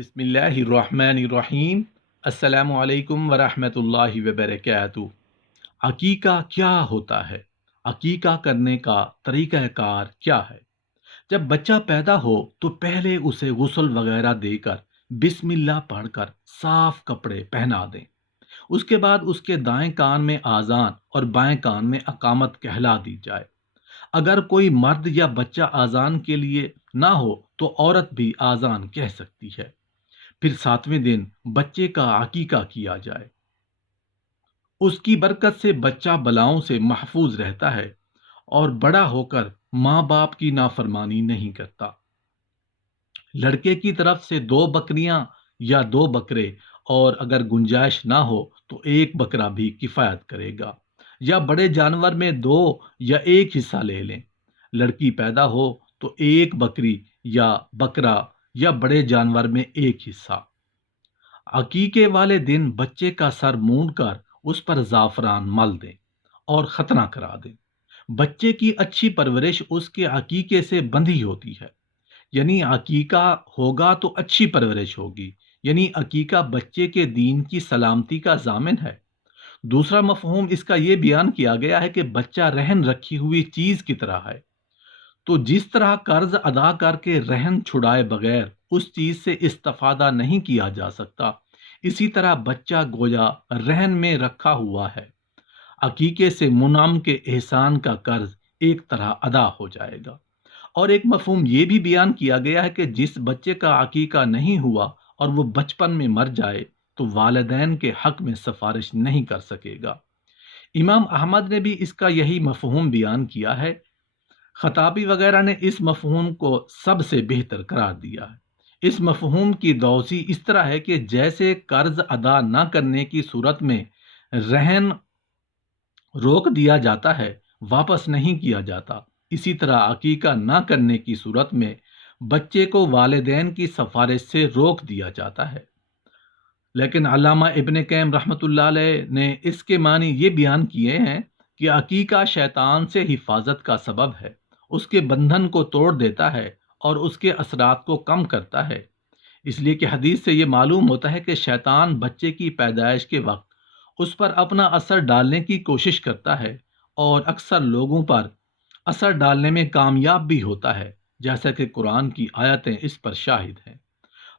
بسم اللہ الرحمن الرحیم۔ السلام علیکم ورحمۃ اللہ وبرکاتہ۔ عقیقہ کیا ہوتا ہے؟ عقیقہ کرنے کا طریقہ کار کیا ہے؟ جب بچہ پیدا ہو تو پہلے اسے غسل وغیرہ دے کر بسم اللہ پڑھ کر صاف کپڑے پہنا دیں۔ اس کے بعد اس کے دائیں کان میں آذان اور بائیں کان میں اقامت کہلا دی جائے۔ اگر کوئی مرد یا بچہ آذان کے لیے نہ ہو تو عورت بھی آذان کہہ سکتی ہے۔ پھر 7ویں دن بچے کا عقیقہ کیا جائے۔ اس کی برکت سے بچہ بلاؤں سے محفوظ رہتا ہے اور بڑا ہو کر ماں باپ کی نافرمانی نہیں کرتا۔ لڑکے کی طرف سے 2 بکریاں یا 2 بکرے، اور اگر گنجائش نہ ہو تو 1 بکرا بھی کفایت کرے گا، یا بڑے جانور میں 2 یا 1 حصہ لے لیں۔ لڑکی پیدا ہو تو 1 بکری یا بکرا یا بڑے جانور میں 1 حصہ۔ عقیقے والے دن بچے کا سر مونڈ کر اس پر زعفران مل دیں اور ختنہ کرا دیں۔ بچے کی اچھی پرورش اس کے عقیقے سے بندھی ہوتی ہے، یعنی عقیقہ ہوگا تو اچھی پرورش ہوگی، یعنی عقیقہ بچے کے دین کی سلامتی کا ضامن ہے۔ دوسرا مفہوم اس کا یہ بیان کیا گیا ہے کہ بچہ رہن رکھی ہوئی چیز کی طرح ہے، تو جس طرح قرض ادا کر کے رہن چھڑائے بغیر اس چیز سے استفادہ نہیں کیا جا سکتا، اسی طرح بچہ گویا رہن میں رکھا ہوا ہے۔ عقیقے سے منعم کے احسان کا قرض ایک طرح ادا ہو جائے گا۔ اور ایک مفہوم یہ بھی بیان کیا گیا ہے کہ جس بچے کا عقیقہ نہیں ہوا اور وہ بچپن میں مر جائے تو والدین کے حق میں سفارش نہیں کر سکے گا۔ امام احمد نے بھی اس کا یہی مفہوم بیان کیا ہے۔ خطابی وغیرہ نے اس مفہوم کو سب سے بہتر قرار دیا ہے۔ اس مفہوم کی توضیح اس طرح ہے کہ جیسے قرض ادا نہ کرنے کی صورت میں رہن روک دیا جاتا ہے، واپس نہیں کیا جاتا، اسی طرح عقیقہ نہ کرنے کی صورت میں بچے کو والدین کی سفارش سے روک دیا جاتا ہے۔ لیکن علامہ ابن قیم رحمۃ اللہ علیہ نے اس کے معنی یہ بیان کیے ہیں کہ عقیقہ شیطان سے حفاظت کا سبب ہے، اس کے بندھن کو توڑ دیتا ہے اور اس کے اثرات کو کم کرتا ہے۔ اس لیے کہ حدیث سے یہ معلوم ہوتا ہے کہ شیطان بچے کی پیدائش کے وقت اس پر اپنا اثر ڈالنے کی کوشش کرتا ہے اور اکثر لوگوں پر اثر ڈالنے میں کامیاب بھی ہوتا ہے، جیسا کہ قرآن کی آیتیں اس پر شاہد ہیں۔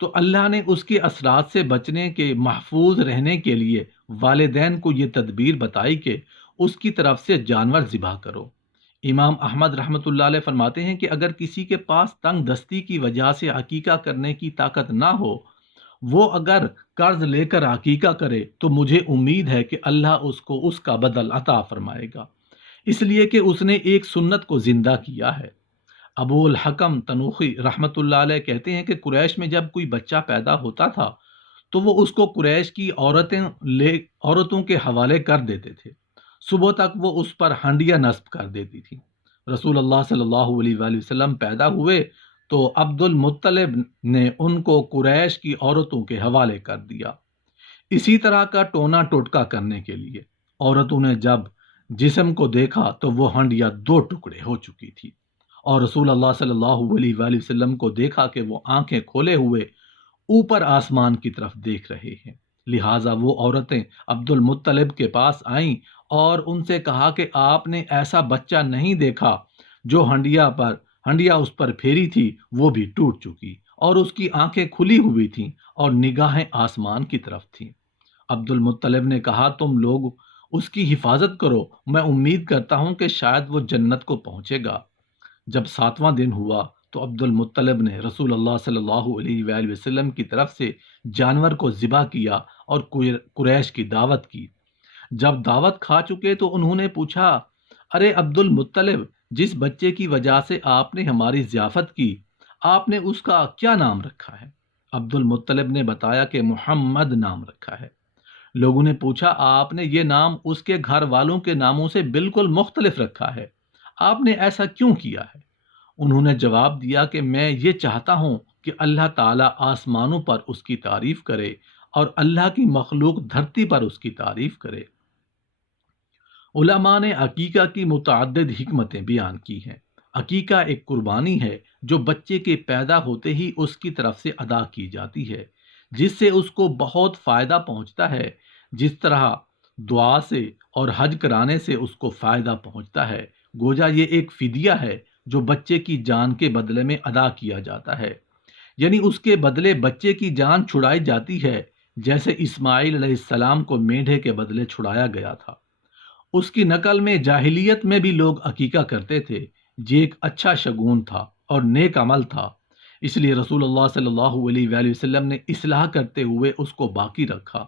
تو اللہ نے اس کے اثرات سے بچنے کے محفوظ رہنے کے لیے والدین کو یہ تدبیر بتائی کہ اس کی طرف سے جانور ذبح کرو۔ امام احمد رحمۃ اللہ علیہ فرماتے ہیں کہ اگر کسی کے پاس تنگ دستی کی وجہ سے عقیقہ کرنے کی طاقت نہ ہو، وہ اگر قرض لے کر عقیقہ کرے تو مجھے امید ہے کہ اللہ اس کو اس کا بدل عطا فرمائے گا، اس لیے کہ اس نے ایک سنت کو زندہ کیا ہے۔ ابو الحکم تنوخی رحمۃ اللہ علیہ کہتے ہیں کہ قریش میں جب کوئی بچہ پیدا ہوتا تھا تو وہ اس کو قریش کی عورتوں کے حوالے کر دیتے تھے۔ صبح تک وہ اس پر ہنڈیاں نصب کر دیتی تھی۔ رسول اللہ صلی اللہ علیہ وآلہ وسلم پیدا ہوئے تو عبد المطلب نے ان کو قریش کی عورتوں کے حوالے کر دیا۔ اسی طرح کا ٹونا ٹوٹکا کرنے کے لیے عورتوں نے جب جسم کو دیکھا تو وہ ہنڈیاں 2 ٹکڑے ہو چکی تھی، اور رسول اللہ صلی اللہ علیہ وآلہ وسلم کو دیکھا کہ وہ آنکھیں کھولے ہوئے اوپر آسمان کی طرف دیکھ رہے ہیں۔ لہٰذا وہ عورتیں عبد المطلب کے پاس آئیں اور ان سے کہا کہ آپ نے ایسا بچہ نہیں دیکھا جو ہنڈیا اس پر پھیری تھی وہ بھی ٹوٹ چکی اور اس کی آنکھیں کھلی ہوئی تھیں اور نگاہیں آسمان کی طرف تھیں۔ عبد المطلب نے کہا تم لوگ اس کی حفاظت کرو، میں امید کرتا ہوں کہ شاید وہ جنت کو پہنچے گا۔ جب 7واں دن ہوا تو عبد المطلب نے رسول اللہ صلی اللہ علیہ وآلہ وسلم کی طرف سے جانور کو ذبح کیا اور قریش کی دعوت کی۔ جب دعوت کھا چکے تو انہوں نے پوچھا، ارے عبد المطلب، جس بچے کی وجہ سے آپ نے ہماری ضیافت کی، آپ نے اس کا کیا نام رکھا ہے؟ عبد المطلب نے بتایا کہ محمد نام رکھا ہے۔ لوگوں نے پوچھا، آپ نے یہ نام اس کے گھر والوں کے ناموں سے بالکل مختلف رکھا ہے، آپ نے ایسا کیوں کیا ہے؟ انہوں نے جواب دیا کہ میں یہ چاہتا ہوں کہ اللہ تعالیٰ آسمانوں پر اس کی تعریف کرے اور اللہ کی مخلوق دھرتی پر اس کی تعریف کرے۔ علماء نے عقیقہ کی متعدد حکمتیں بیان کی ہیں۔ عقیقہ ایک قربانی ہے جو بچے کے پیدا ہوتے ہی اس کی طرف سے ادا کی جاتی ہے، جس سے اس کو بہت فائدہ پہنچتا ہے، جس طرح دعا سے اور حج کرانے سے اس کو فائدہ پہنچتا ہے۔ گویا یہ ایک فدیہ ہے جو بچے کی جان کے بدلے میں ادا کیا جاتا ہے، یعنی اس کے بدلے بچے کی جان چھڑائی جاتی ہے، جیسے اسماعیل علیہ السلام کو میڈھے کے بدلے چھڑایا گیا تھا۔ اس کی نقل میں جاہلیت میں بھی لوگ عقیقہ کرتے تھے، یہ ایک اچھا شگون تھا اور نیک عمل تھا، اس لیے رسول اللہ صلی اللہ علیہ وآلہ وسلم نے اصلاح کرتے ہوئے اس کو باقی رکھا۔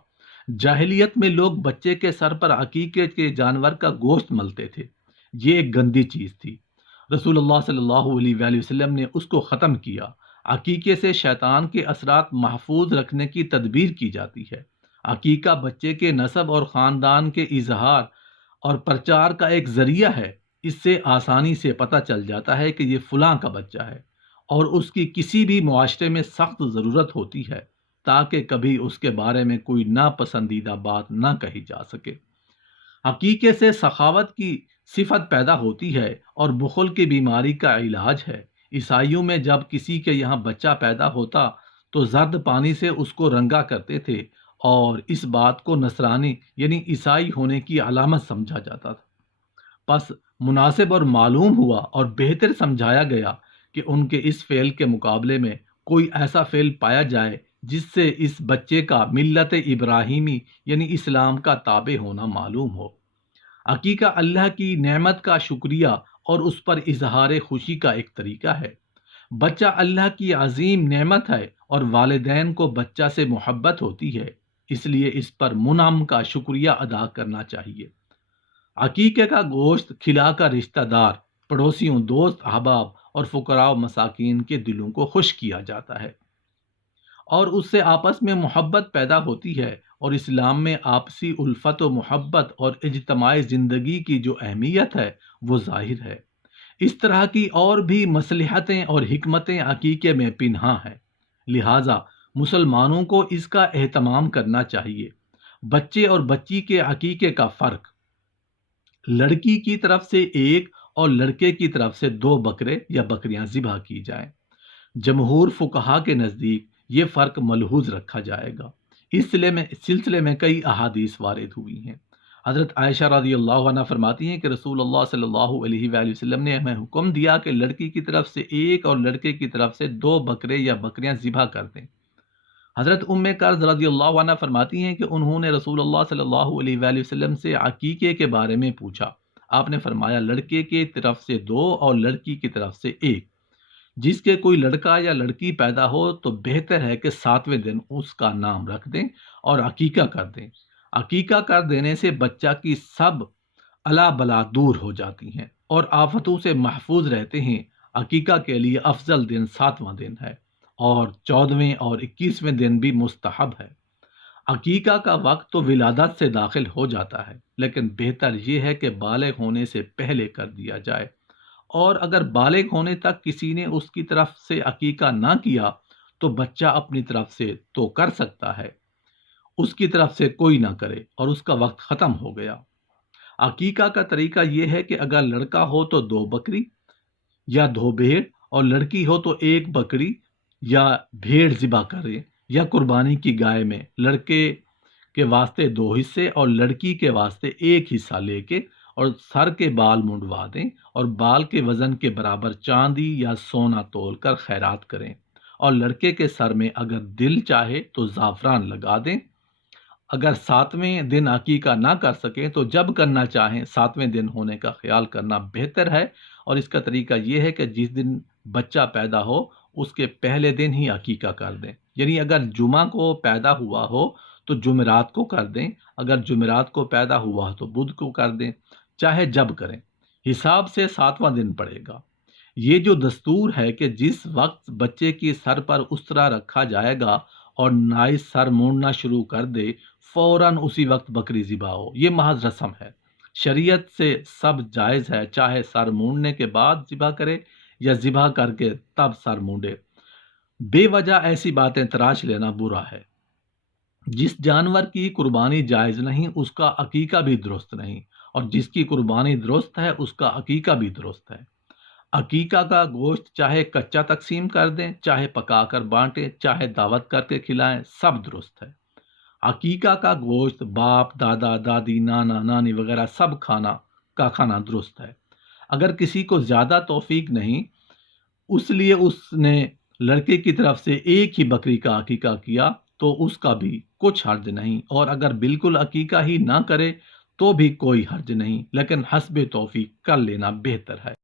جاہلیت میں لوگ بچے کے سر پر عقیقے کے جانور کا گوشت ملتے تھے، یہ ایک گندی چیز تھی۔ رسول اللہ صلی اللہ علیہ وآلہ وسلم نے اس کو ختم کیا۔ عقیقے سے شیطان کے اثرات محفوظ رکھنے کی تدبیر کی جاتی ہے۔ عقیقہ بچے کے نسب اور خاندان کے اظہار اور پرچار کا ایک ذریعہ ہے، اس سے آسانی سے پتہ چل جاتا ہے کہ یہ فلاں کا بچہ ہے، اور اس کی کسی بھی معاشرے میں سخت ضرورت ہوتی ہے تاکہ کبھی اس کے بارے میں کوئی ناپسندیدہ بات نہ کہی جا سکے۔ عقیقے سے سخاوت کی صفت پیدا ہوتی ہے اور بخل کی بیماری کا علاج ہے۔ عیسائیوں میں جب کسی کے یہاں بچہ پیدا ہوتا تو زرد پانی سے اس کو رنگا کرتے تھے، اور اس بات کو نصرانی یعنی عیسائی ہونے کی علامت سمجھا جاتا تھا۔ پس مناسب اور معلوم ہوا اور بہتر سمجھایا گیا کہ ان کے اس فعل کے مقابلے میں کوئی ایسا فعل پایا جائے جس سے اس بچے کا ملت ابراہیمی یعنی اسلام کا تابع ہونا معلوم ہو۔ عقیقہ اللہ کی نعمت کا شکریہ اور اس پر اظہار خوشی کا ایک طریقہ ہے۔ بچہ اللہ کی عظیم نعمت ہے اور والدین کو بچہ سے محبت ہوتی ہے، اس لیے اس پر منعم کا شکریہ ادا کرنا چاہیے۔ عقیقے کا گوشت کھلا کر رشتہ دار، پڑوسیوں، دوست، احباب اور فقراء و مساکین کے دلوں کو خوش کیا جاتا ہے، اور اس سے آپس میں محبت پیدا ہوتی ہے، اور اسلام میں آپسی الفت و محبت اور اجتماعی زندگی کی جو اہمیت ہے وہ ظاہر ہے۔ اس طرح کی اور بھی مصلحتیں اور حکمتیں عقیقے میں پنہاں ہیں، لہٰذا مسلمانوں کو اس کا اہتمام کرنا چاہیے۔ بچے اور بچی کے عقیقے کا فرق: لڑکی کی طرف سے ایک اور لڑکے کی طرف سے دو بکرے یا بکریاں ذبح کی جائیں۔ جمہور فقہا کے نزدیک یہ فرق ملحوظ رکھا جائے گا۔ اس سلسلے میں کئی احادیث وارد ہوئی ہیں۔ حضرت عائشہ رضی اللہ عنہ فرماتی ہیں کہ رسول اللہ صلی اللہ علیہ وآلہ وسلم نے ہمیں حکم دیا کہ لڑکی کی طرف سے ایک اور لڑکے کی طرف سے دو بکرے یا بکریاں ذبح کر دیں۔ حضرت ام کرز رضی اللہ عنہ فرماتی ہیں کہ انہوں نے رسول اللہ صلی اللہ علیہ وآلہ وسلم سے عقیقے کے بارے میں پوچھا۔ آپ نے فرمایا، لڑکے کی طرف سے دو اور لڑکی کی طرف سے ایک۔ جس کے کوئی لڑکا یا لڑکی پیدا ہو تو بہتر ہے کہ 7ویں دن اس کا نام رکھ دیں اور عقیقہ کر دیں۔ عقیقہ کر دینے سے بچہ کی سب الا بلا دور ہو جاتی ہیں اور آفتوں سے محفوظ رہتے ہیں۔ عقیقہ کے لیے افضل دن 7واں دن ہے، اور 14ویں اور 21ویں دن بھی مستحب ہے۔ عقیقہ کا وقت تو ولادت سے داخل ہو جاتا ہے، لیکن بہتر یہ ہے کہ بالغ ہونے سے پہلے کر دیا جائے، اور اگر بالغ ہونے تک کسی نے اس کی طرف سے عقیقہ نہ کیا تو بچہ اپنی طرف سے تو کر سکتا ہے، اس کی طرف سے کوئی نہ کرے اور اس کا وقت ختم ہو گیا۔ عقیقہ کا طریقہ یہ ہے کہ اگر لڑکا ہو تو 2 بکری یا 2 بھیڑ، اور لڑکی ہو تو 1 بکری یا بھیڑ ذبح کریں، یا قربانی کی گائے میں لڑکے کے واسطے 2 حصے اور لڑکی کے واسطے 1 حصہ لے کے اور سر کے بال منڈوا دیں، اور بال کے وزن کے برابر چاندی یا سونا تول کر خیرات کریں، اور لڑکے کے سر میں اگر دل چاہے تو زعفران لگا دیں۔ اگر 7ویں دن عقیقہ نہ کر سکیں تو جب کرنا چاہیں 7ویں دن ہونے کا خیال کرنا بہتر ہے، اور اس کا طریقہ یہ ہے کہ جس دن بچہ پیدا ہو اس کے پہلے دن ہی عقیقہ کر دیں، یعنی اگر جمعہ کو پیدا ہوا ہو تو جمعرات کو کر دیں، اگر جمعرات کو پیدا ہوا تو بدھ کو کر دیں، چاہے جب کریں، حساب سے 7واں دن پڑے گا۔ یہ جو دستور ہے کہ جس وقت بچے کی سر پر استرا رکھا جائے گا اور نائی سر مونڈنا شروع کر دے، فوراً اسی وقت بکری ذبح ہو، یہ محض رسم ہے۔ شریعت سے سب جائز ہے، چاہے سر مونڈنے کے بعد ذبح کرے یا ذبح کر کے تب سر مونڈے۔ بے وجہ ایسی باتیں تراش لینا برا ہے۔ جس جانور کی قربانی جائز نہیں اس کا عقیقہ بھی درست نہیں، اور جس کی قربانی درست ہے اس کا عقیقہ بھی درست ہے۔ عقیقہ کا گوشت چاہے کچا تقسیم کر دیں، چاہے پکا کر بانٹیں، چاہے دعوت کر کے کھلائیں، سب درست ہے۔ عقیقہ کا گوشت باپ، دادا، دادی، نانا، نانی وغیرہ سب کھانا درست ہے۔ اگر کسی کو زیادہ توفیق نہیں، اس لیے اس نے لڑکے کی طرف سے ایک ہی بکری کا عقیقہ کیا، تو اس کا بھی کچھ حرج نہیں، اور اگر بالکل عقیقہ ہی نہ کرے تو بھی کوئی حرج نہیں، لیکن حسب توفیق کر لینا بہتر ہے۔